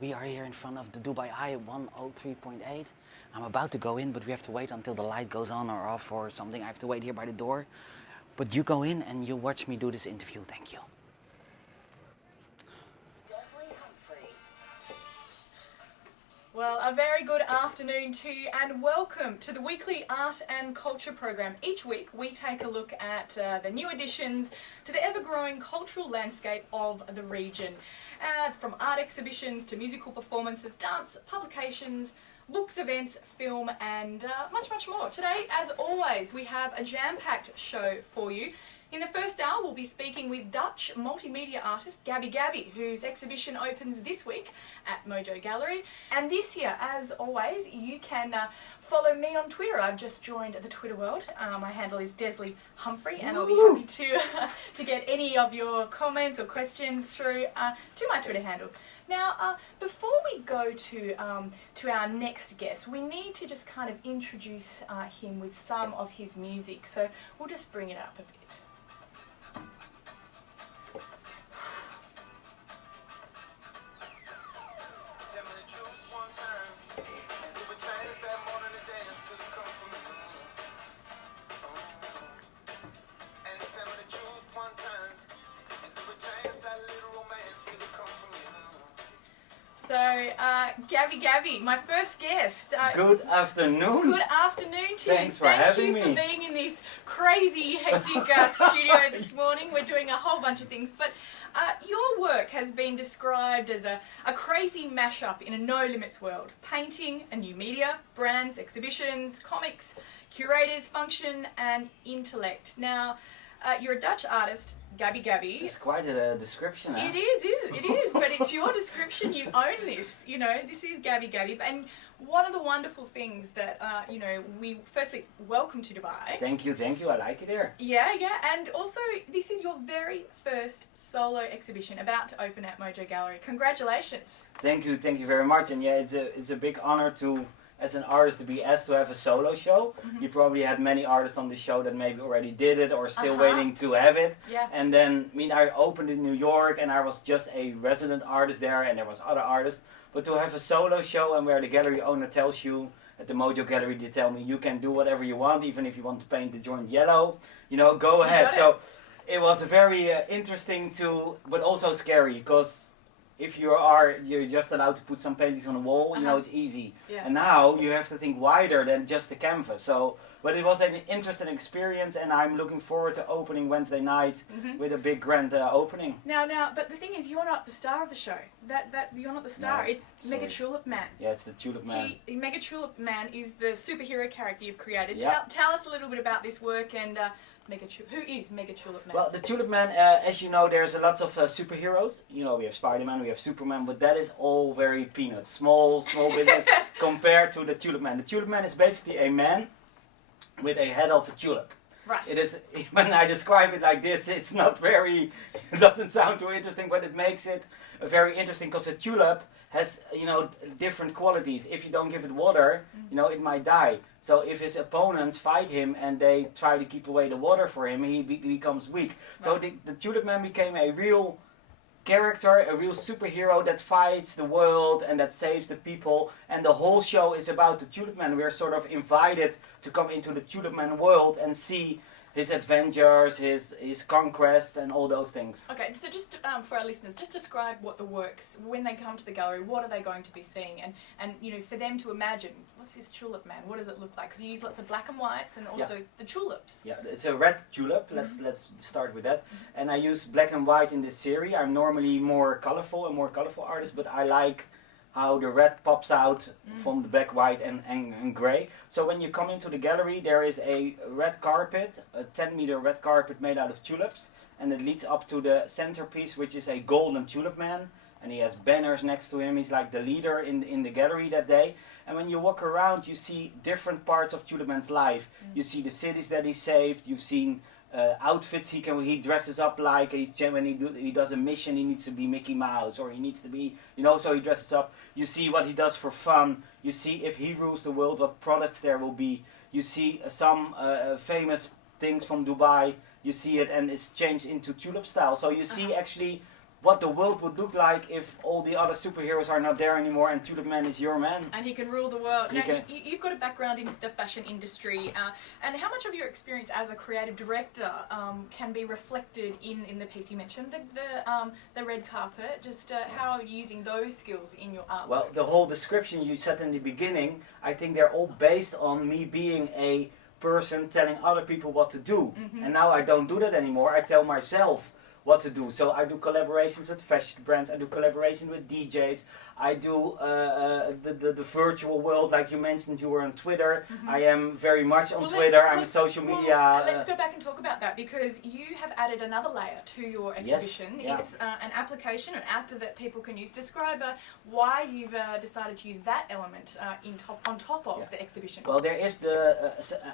We are here in front of the DubaiEye103.8. I'm about to go in, but we have to wait until the light goes on or off or something. I have to wait here by the door. But you go in and you watch me do this interview. Thank you. Well, a very good afternoon to you and welcome to the weekly art and culture program. Each week we take a look at the new additions to the ever-growing cultural landscape of the region. From art exhibitions to musical performances, dance, publications, books, events, film and much more. Today, as always, we have a jam-packed show for you. In the first hour, we'll be speaking with Dutch multimedia artist GabyGaby, whose exhibition opens this week at Mojo Gallery. And this year, as always, you can follow me on Twitter. I've just joined the Twitter world. My handle is Desley Humphrey, and I'll be happy to get any of your comments or questions through to my Twitter handle. Now, before we go to our next guest, we need to just kind of introduce him with some of his music. So we'll just bring it up a bit. So, GabyGaby, my first guest. Good afternoon. Good afternoon to you. Thanks for having me. Thank you for being in this crazy, hectic studio this morning. We're doing a whole bunch of things, but your work has been described as a crazy mashup in a no-limits world. Painting and new media, brands, exhibitions, comics, curators, function and intellect. Now, you're a Dutch artist, GabyGaby. It's quite a description, huh? It is, but it's your description. You own this, you know, this is GabyGaby. And one of the wonderful things that, you know, we firstly welcome to Dubai. Thank you, I like it here. Yeah, and also this is your very first solo exhibition about to open at Mojo Gallery. Congratulations. Thank you very much. And yeah, it's a big honor to, as an artist, to be asked to have a solo show. You probably had many artists on the show that maybe already did it or still waiting to have it. Yeah. And then, I opened in New York and I was just a resident artist there and there was other artists. But to have a solo show and where the gallery owner tells you, at the Mojo Gallery they tell me you can do whatever you want, even if you want to paint the joint yellow, you know, go ahead. So it was very interesting but also scary, because if you're just allowed to put some paintings on the wall, you know, it's easy. Yeah. And now you have to think wider than just the canvas. So, but it was an interesting experience, and I'm looking forward to opening Wednesday night with a big grand opening. Now, but the thing is, you're not the star of the show. That you're not the star. No, it's Mega Tulip Man. Yeah, it's the Tulip Man. Mega Tulip Man is the superhero character you've created. Yeah. Tell us a little bit about this work and who is Mega Tulip Man? Well, the Tulip Man, as you know, there's a lots of superheroes. You know, we have Spider-Man, we have Superman, but that is all very peanuts, small business compared to the Tulip Man. The Tulip Man is basically a man with a head of a tulip. Right. It is, when I describe it like this, it's not very, it doesn't sound too interesting, but it makes it very interesting, because a tulip has, you know, different qualities. If you don't give it water, you know, it might die. So if his opponents fight him and they try to keep away the water for him, he becomes weak. Right. So the Tulip Man became a real character, a real superhero that fights the world and that saves the people. And the whole show is about the Tulip Man. We're sort of invited to come into the Tulip Man world and see his adventures, his conquest and all those things. Okay, so just for our listeners, just describe what the works, when they come to the gallery, what are they going to be seeing? And you know, for them to imagine, what's this Tulip Man? What does it look like? Because you use lots of black and whites and also the tulips. Yeah, it's a red tulip. Let's start with that. And I use black and white in this series. I'm normally a more colorful artist, but I like how the red pops out from the black, white and grey. So when you come into the gallery, there is a red carpet, a 10-meter red carpet made out of tulips, and it leads up to the centerpiece, which is a golden Tulip Man, and he has banners next to him. He's like the leader in the gallery that day. And when you walk around, you see different parts of Tulip Man's life. You see the cities that he saved, you've seen outfits he dresses up like. When he does a mission, he needs to be Mickey Mouse, or he needs to be, you know, so he dresses up. You see what he does for fun. You see if he rules the world, what products there will be. You see some famous things from Dubai. You see it, and it's changed into tulip style. So you see actually what the world would look like if all the other superheroes are not there anymore and Tulip Man is your man. And he can rule the world. Now, you've got a background in the fashion industry, and how much of your experience as a creative director can be reflected in the piece you mentioned, the red carpet? Just how are you using those skills in your art? Well, the whole description you said in the beginning, I think they're all based on me being a person telling other people what to do. And now I don't do that anymore. I tell myself what to do. So I do collaborations with fashion brands, I do collaborations with DJs, I do the virtual world, like you mentioned, you were on Twitter. I am very much on Twitter, I'm a social media... let's go back and talk about that, because you have added another layer to your exhibition. Yes, it's an application, an app that people can use. Describe why you've decided to use that element on top of the exhibition. Well, there is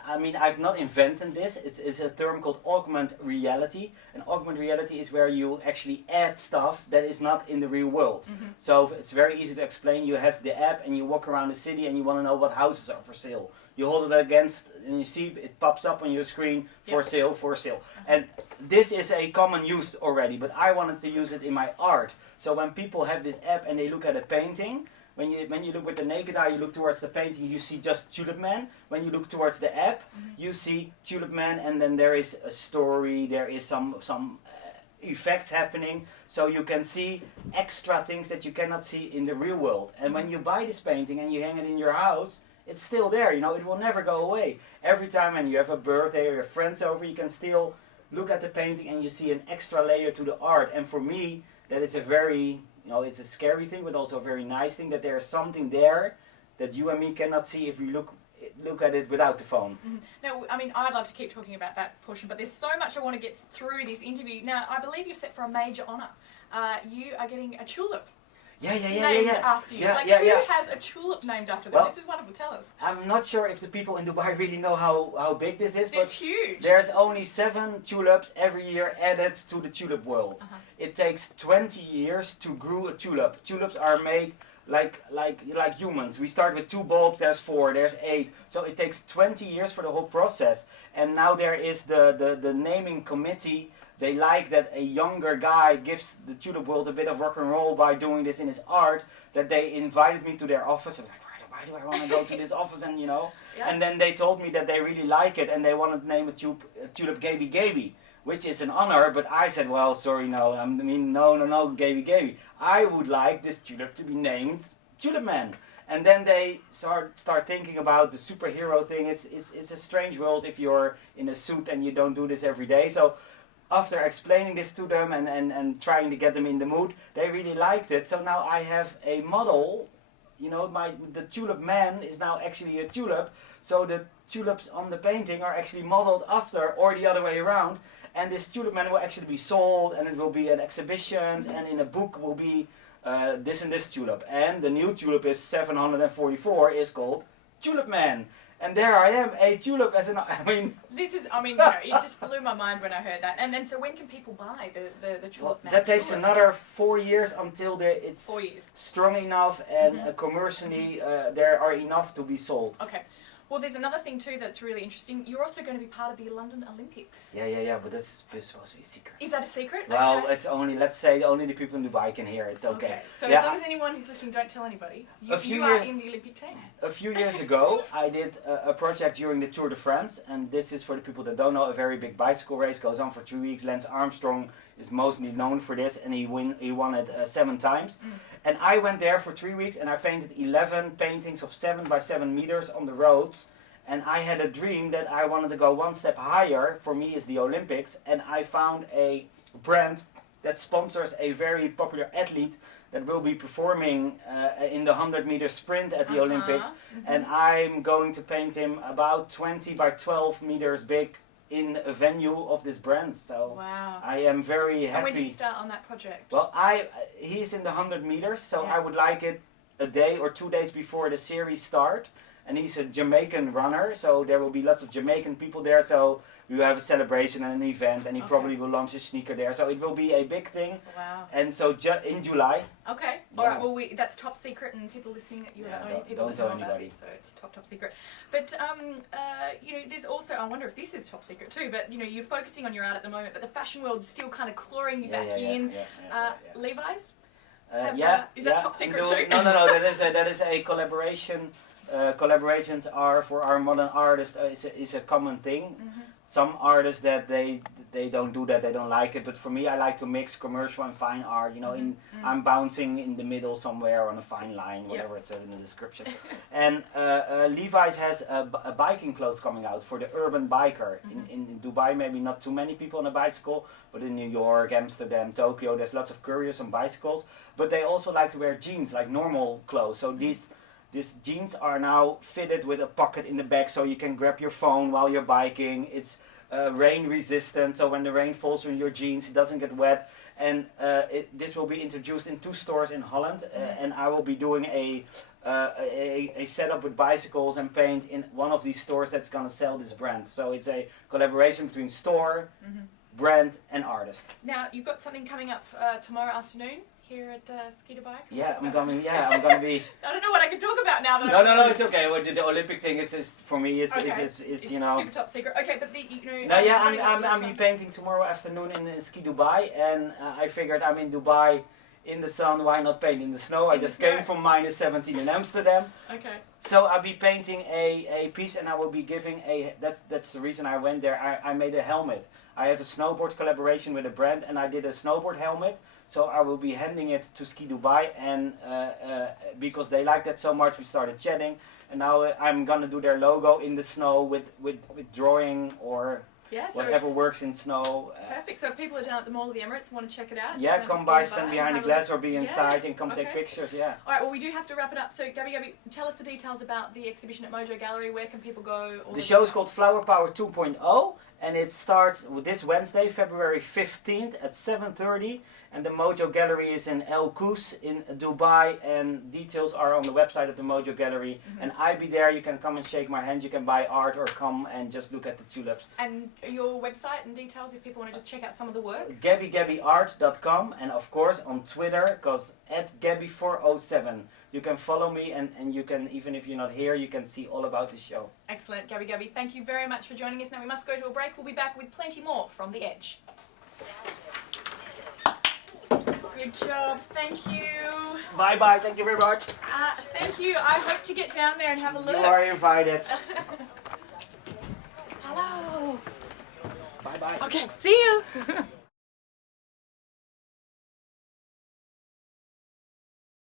I mean, I've not invented this. It's a term called augmented reality. And augmented reality is where you actually add stuff that is not in the real world. So it's very easy to explain. You have the app and you walk around the city and you want to know what houses are for sale. You hold it against and you see it pops up on your screen, for sale, for sale. And this is a common use already, but I wanted to use it in my art. So when people have this app and they look at a painting, when you look with the naked eye, you look towards the painting, you see just Tulip Man. When you look towards the app, you see Tulip Man, and then there is a story, there is some effects happening, so you can see extra things that you cannot see in the real world. And when you buy this painting and you hang it in your house, it's still there, you know, it will never go away. Every time when you have a birthday or your friends over, you can still look at the painting and you see an extra layer to the art. And for me, that is a very, you know, it's a scary thing, but also a very nice thing, that there is something there that you and me cannot see if we look at it without the phone. Now, I mean, I'd love to keep talking about that portion, but there's so much I want to get through this interview. Now, I believe you're set for a major honour. You are getting a tulip. Named after you. Who has a tulip named after them? Well, this is wonderful. Tell us. I'm not sure if the people in Dubai really know how big this is, but it's huge. There's only 7 tulips every year added to the tulip world. It takes 20 years to grow a tulip. Tulips are made like humans. We start with 2 bulbs, there's 4, there's 8. So it takes 20 years for the whole process. And now there is the naming committee. They like that a younger guy gives the tulip world a bit of rock and roll by doing this in his art, that they invited me to their office. I was like, why do I want to go to this office? And you know, and then they told me that they really like it and they wanted to name a tulip GabyGaby, which is an honor. But I said, well, sorry, no, I mean, no, GabyGaby. I would like this tulip to be named Tulip Man. And then they start thinking about the superhero thing. It's a strange world if you're in a suit and you don't do this every day. So after explaining this to them and trying to get them in the mood, they really liked it. So now I have a model, you know, the Tulip Man is now actually a tulip. So the tulips on the painting are actually modeled after, or the other way around. And this Tulip Man will actually be sold, and it will be at exhibitions, and in a book will be this and this tulip. And the new tulip is 744, is called Tulip Man. And there I am, a tulip as an, you know, it just blew my mind when I heard that. And then, so when can people buy the tulip? Well, that takes another 4 years until it's 4 years. Strong enough and commercially there are enough to be sold. Okay. Well, there's another thing too that's really interesting. You're also going to be part of the London Olympics. Yeah, but that's supposed to be a secret. Is that a secret? Well, okay. It's only, let's say, only the people in Dubai can hear it. It's okay. So as long as anyone who's listening, don't tell anybody. You are in the Olympic team. A few years ago, I did a project during the Tour de France, and this is for the people that don't know, a very big bicycle race, goes on for 3 weeks. Lance Armstrong is mostly known for this, and he won it 7 times. And I went there for 3 weeks, and I painted 11 paintings of 7 by 7 meters on the roads. And I had a dream that I wanted to go one step higher. For me, is the Olympics, and I found a brand that sponsors a very popular athlete that will be performing in the 100-meter sprint at the Olympics. And I'm going to paint him about 20 by 12 meters big in a venue of this brand. So wow. I am very happy. And when did you start on that project? Well, he's in the 100 meters, so I would like it a day or 2 days before the series start. and he's a Jamaican runner, so there will be lots of Jamaican people there. So we will have a celebration and an event, and he probably will launch a sneaker there. So it will be a big thing. Wow. And so in July. Okay. All right. Well, that's top secret, and people listening, you're the only people that know about this, so it's top secret. But you know, there's also, I wonder if this is top secret too. But you know, you're focusing on your art at the moment, but the fashion world's still kind of clawing you back in. Levi's. Is that top secret too? No. That is a collaboration. Collaborations are for our modern artists is a common thing. Mm-hmm. Some artists that they don't do that, they don't like it. But for me, I like to mix commercial and fine art. You know, I'm bouncing in the middle somewhere on a fine line, whatever it says in the description. And Levi's has a biking clothes coming out for the urban biker. In Dubai, maybe not too many people on a bicycle, but in New York, Amsterdam, Tokyo, there's lots of couriers on bicycles. But they also like to wear jeans, like normal clothes. So these jeans are now fitted with a pocket in the back, so you can grab your phone while you're biking. It's rain resistant, so when the rain falls on your jeans, it doesn't get wet. And this will be introduced in 2 stores in Holland, and I will be doing a setup with bicycles and paint in one of these stores that's gonna sell this brand. So it's a collaboration between store, brand, and artist. Now you've got something coming up tomorrow afternoon here at DubaiEye. I'm gonna be. I don't know what I can talk about now that No, it's okay. Well, the Olympic thing is for me. It's you know. Super top secret. Okay, but I'm painting tomorrow afternoon in Ski Dubai, and I figured I'm in Dubai in the sun. Why not paint in the snow? I just came from -17 in Amsterdam. Okay. So I'll be painting a piece, and I will be giving That's the reason I went there. I made a helmet. I have a snowboard collaboration with a brand, and I did a snowboard helmet. So I will be handing it to Ski Dubai, and because they like that so much, we started chatting, and now I'm gonna do their logo in the snow with drawing or whatever works in snow. Perfect. So if people are down at the Mall of the Emirates want to check it out, come by, stand behind the glass, or be inside and come take pictures. Yeah. All right. Well, we do have to wrap it up. So GabyGaby, tell us the details about the exhibition at Mojo Gallery. Where can people go? The show is called Flower Power 2.0. And it starts this Wednesday, February 15th at 7:30. And the Mojo Gallery is in El Kus in Dubai. And details are on the website of the Mojo Gallery. And I'll be there. You can come and shake my hand. You can buy art or come and just look at the tulips. And your website and details if people want to just check out some of the work? GabyGabyArt.com. And of course on Twitter, because @Gaby407. You can follow me, and you can, even if you're not here, you can see all about the show. Excellent. GabyGaby, thank you very much for joining us. Now we must go to a break. We'll be back with plenty more from The Edge. Good job. Thank you. Bye-bye. Thank you very much. Thank you. I hope to get down there and have a look. You are invited. Hello. Bye-bye. Okay, see you.